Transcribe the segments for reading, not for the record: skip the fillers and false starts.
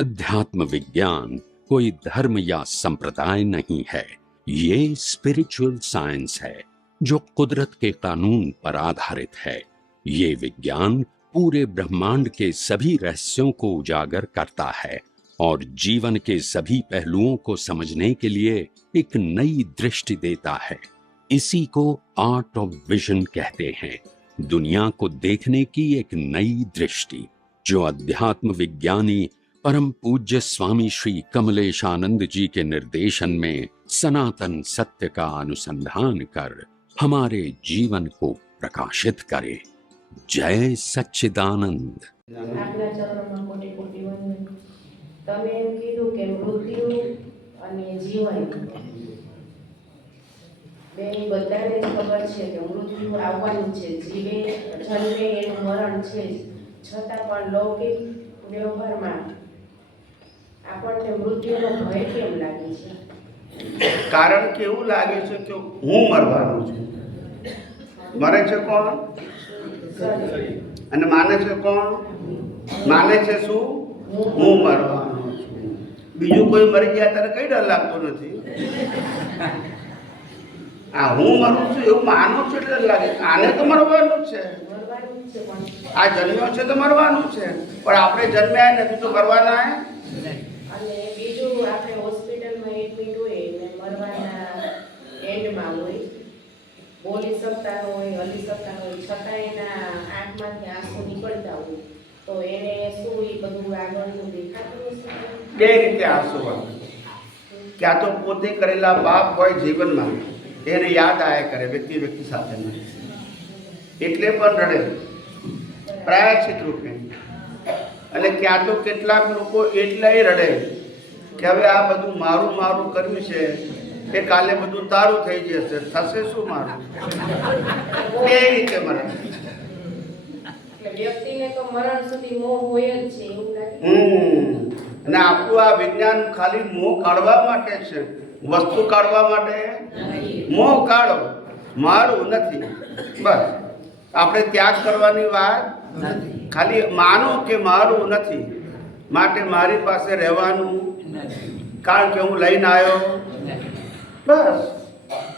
अध्यात्म विज्ञान कोई धर्म या संप्रदाय नहीं है, ये स्पिरिचुअल साइंस है जो कुदरत के कानून पर आधारित है। ये विज्ञान पूरे ब्रह्मांड के सभी रहस्यों को उजागर करता है और जीवन के सभी पहलुओं को समझने के लिए एक नई दृष्टि देता है। इसी को आर्ट ऑफ विजन कहते हैं, दुनिया को देखने की एक नई दृष्टि, जो अध्यात्म विज्ञानी परम पूज्य स्वामी श्री कमलेशानंद जी के निर्देशन में सनातन सत्य का अनुसंधान कर हमारे जीवन को प्रकाशित करे। जय सच्चिदानंद। આપના ચરણોમાં કોટી કોટી વંદન। તમે એમ કીધું કે મૃત્યુ અને જીવન બેની બધાને જ ખબર છે કે મૃત્યુ આવવાનું છે, જીવે જન્મે એનું મરણ છે જ, છતાં પણ લૌકિક વ્યવહારમાં આપણને મૃત્યુનો ભય કેમ લાગે છે? કારણ કે એવું લાગે છે કે હું મરવાનો છું। મરે છે કોણ? અને માને છે કોણ? માને છે શું? હું મરવાનો છું। બીજું કોઈ મરી ગયા ત્યારે કઈ ડર લાગતો નથી। આ હું મરું છું એવું માનો છો એટલે ડર લાગે। આને તો મરવાનું છે, આ જન્મ્યો છે તો મરવાનું છે, પણ આપણે જન્મ્યા નથી તો મરવાના હે। અને બીજું આપણે હોસ્પિટલમાં એડમિટ હોય ને મરવાના એન્ડમાં હોય, બોલી શકતા ન હોય, હલી શકતા ન હોય, છતાં એના આંખમાંથી આંસુ નીકળતા હોય, તો એને શું એ બધું આગળનું દેખાતું હશે? બે રીતે આંસુ આવે। ક્યાં તો પોતે કરેલા પાપ હોય જીવનમાં એને યાદ આયા કરે વ્યક્તિ સાથે, એટલે પણ રડે પ્રાયશ્ચિત રૂપે। અને ક્યાં તો કેટલાક લોકો એટલાય રડે કે હવે આ બધું મારું મારું કર્યું છે એ કાલે બધું તારું થઈ જશે, થશે શું મારું? એ રીતે મરે। એટલે વ્યક્તિને તો મરણ સુધી મોહ હોય જ છે એવું લાગે। અને આપણું આ વિજ્ઞાન ખાલી મોહ કાઢવા માટે છે, વસ્તુ કાઢવા માટે। મોહ કાઢો, મારું નથી, બસ। આપણે ત્યાગ કરવાની વાત નથી, ખાલી માનો કે મારું નથી, માટે મારી પાસે રહેવાનું કારણ કે હું લઈને આવ્યો, બસ।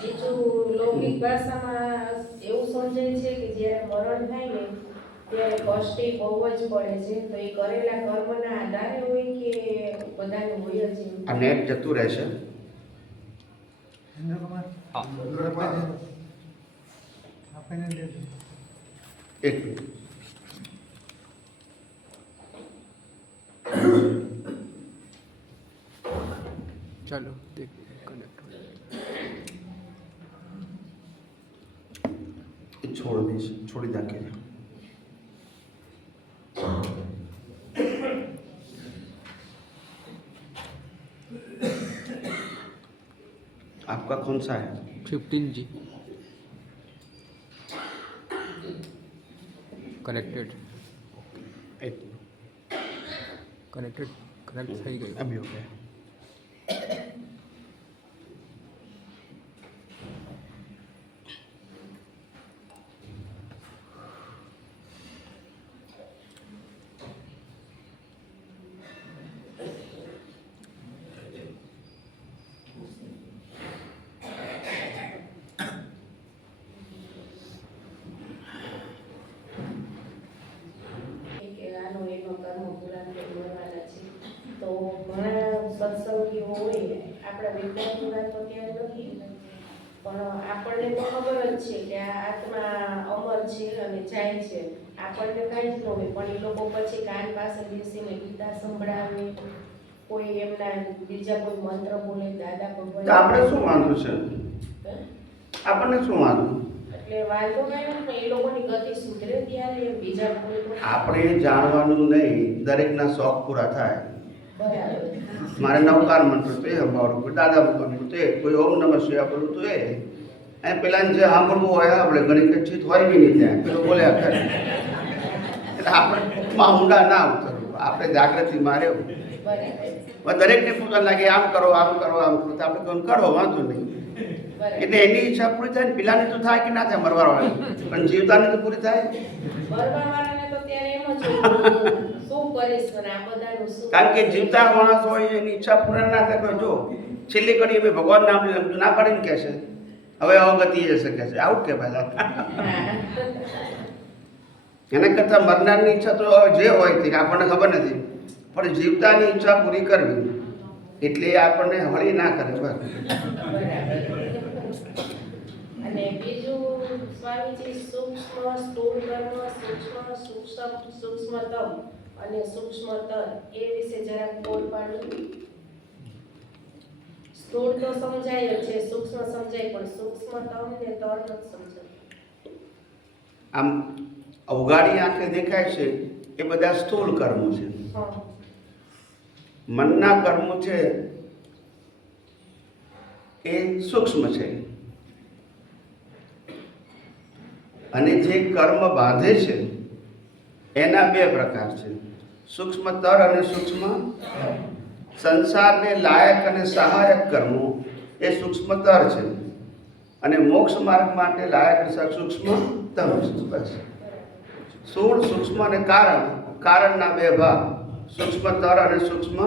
બીજું લૌકિક ભાષામાં એવું સમજાય છે કે જ્યારે મરણ થાય ને ત્યારે કષ્ટી બહુ જ પડે છે, તો એ કરેલા કર્મના આધારે હોય કે બધાને હોય જ? આ નેટ જતું રહેશે। એક મિનિટ। चलो छोड़ दे। आपका कौन सा है? 15 जी कनेक्टेड कनेक्ट થઈ ગયું। अभी हो गया। તો ઘણા સત્સંગીઓ હોય, આપણા વિદ્યાર્થીઓ તો ત્યાં નથી, પણ આપણને તો ખબર જ છે કે આ આત્મા અમર છે અને જાય છે, આપણને કાંઈ જ ન હોય, પણ એ લોકો પછી કાન પાસે બેસીને ગીતા સંભળાવે, કોઈ એમના બીજા કોઈ મંત્ર બોલે, દાદા ભગવાન। આપણે શું વાંધો છે? આપણને શું વાંધો? એટલે વાંધો કાંઈ નથી, એ લોકોની ગતિ સુધરે ત્યારે બીજા કોઈ આપણે જાણવાનું નહીં, દરેકના શોખ પૂરા થાય। બરાબર। મારે નવકાર મંત્ર તો એ સંભાળવું, કોઈ દાદા ભગવાનનું તો એ, કોઈ ઓમ નમઃ શિવાય બોલવું તો એ, અને પેલાને જે સાંભળવું હોય આપણે ઘણી કચ્છિત હોય બી નહીં ત્યાં પેલો બોલ્યા કરે, એટલે આપણે ટૂંકમાં ઊંડા ના ઉતરવું, આપણે જાગૃતિમાં રહેવું। દરેકને પોતાને લાગે આમ કરો આમ કરો આમ કરો, તો આપણે કહું કરો વાંધો નહીં, એટલે એની ઈચ્છા પૂરી થાય ને પેલાની તો થાય કે ના થાય મરવાવાળાની, પણ જીવતાની તો પૂરી થાય. મરવાવાળાને તો ત્યારે એમ જ હોય, શું કરીશ અને આ બધાનું શું. કારણ કે જીવતા માણસ હોય એની ઈચ્છા પૂર્ણ ના થાય તો જો છેલ્લી ઘડી અમે ભગવાન નામ લઈએ ના પાડીને કહે છે હવે અવગતિ જશે કે છે, આવું કે પહેલા. હા. એના કરતાં મરનારની ઈચ્છા તો જે હોય તે આપણને ખબર નથી, પણ જીવતાની ઈચ્છા પૂરી કરવી એટલે આપણને હળી ના કરે બસ. બરાબર. અને બીજું સ્વામીજી સૂક્ષ્મ સ્થૂળ કર્મ, સૂક્ષ્મતમ અને સૂક્ષ્મતર એ વિશે જરાક બોલ પાડો. સ્થૂળ તો સમજાય જ છે, સૂક્ષ્મ સમજાય, પણ સૂક્ષ્મતમ ને તર નથી સમજાય. આમ અવગાડી આંખે દેખાય છે એ બધા સ્થૂળ કર્મો છે. હા. મનના કર્મો છે એ સૂક્ષ્મ છે, અને જે કર્મ બાંધે છે એના બે પ્રકાર છે, સૂક્ષ્મતર અને સૂક્ષ્મ. સંસારને લાયક અને સહાયક કર્મો એ સૂક્ષ્મતર છે, અને મોક્ષ માર્ગ માટે લાયક અને સૂક્ષ્મતમ છે. બસ સ્થૂળ, સૂક્ષ્મ અને કારણ, કારણના બે ભાગ સૂક્ષ્મતર અને સૂક્ષ્મ.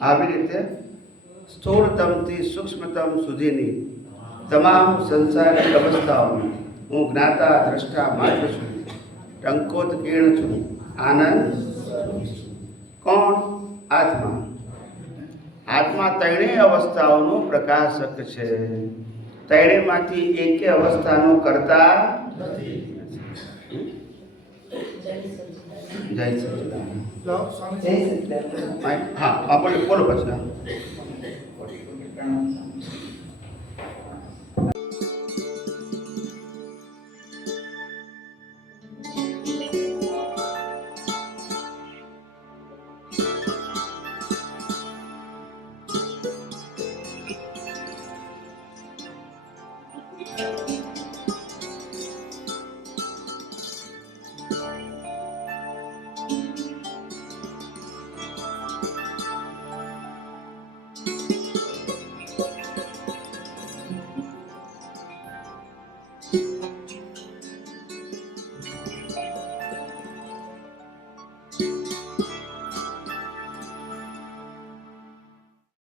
આવી રીતે સ્થૂળતમથી સૂક્ષ્મતમ સુધીની તમામ સંસારની અવસ્થાઓમાં હું જ્ઞાતા દ્રષ્ટા માત્ર છું, ટંકોત્કીર્ણ છું, આનંદ. કોણ? આત્મા. આત્મા ત્રણેય અવસ્થાઓનો પ્રકાશક છે, ત્રણેયમાંથી એકે અવસ્થાનો કરતા નથી. જય સચ્ચિદાનંદ. હા આપણે બોલો પછી.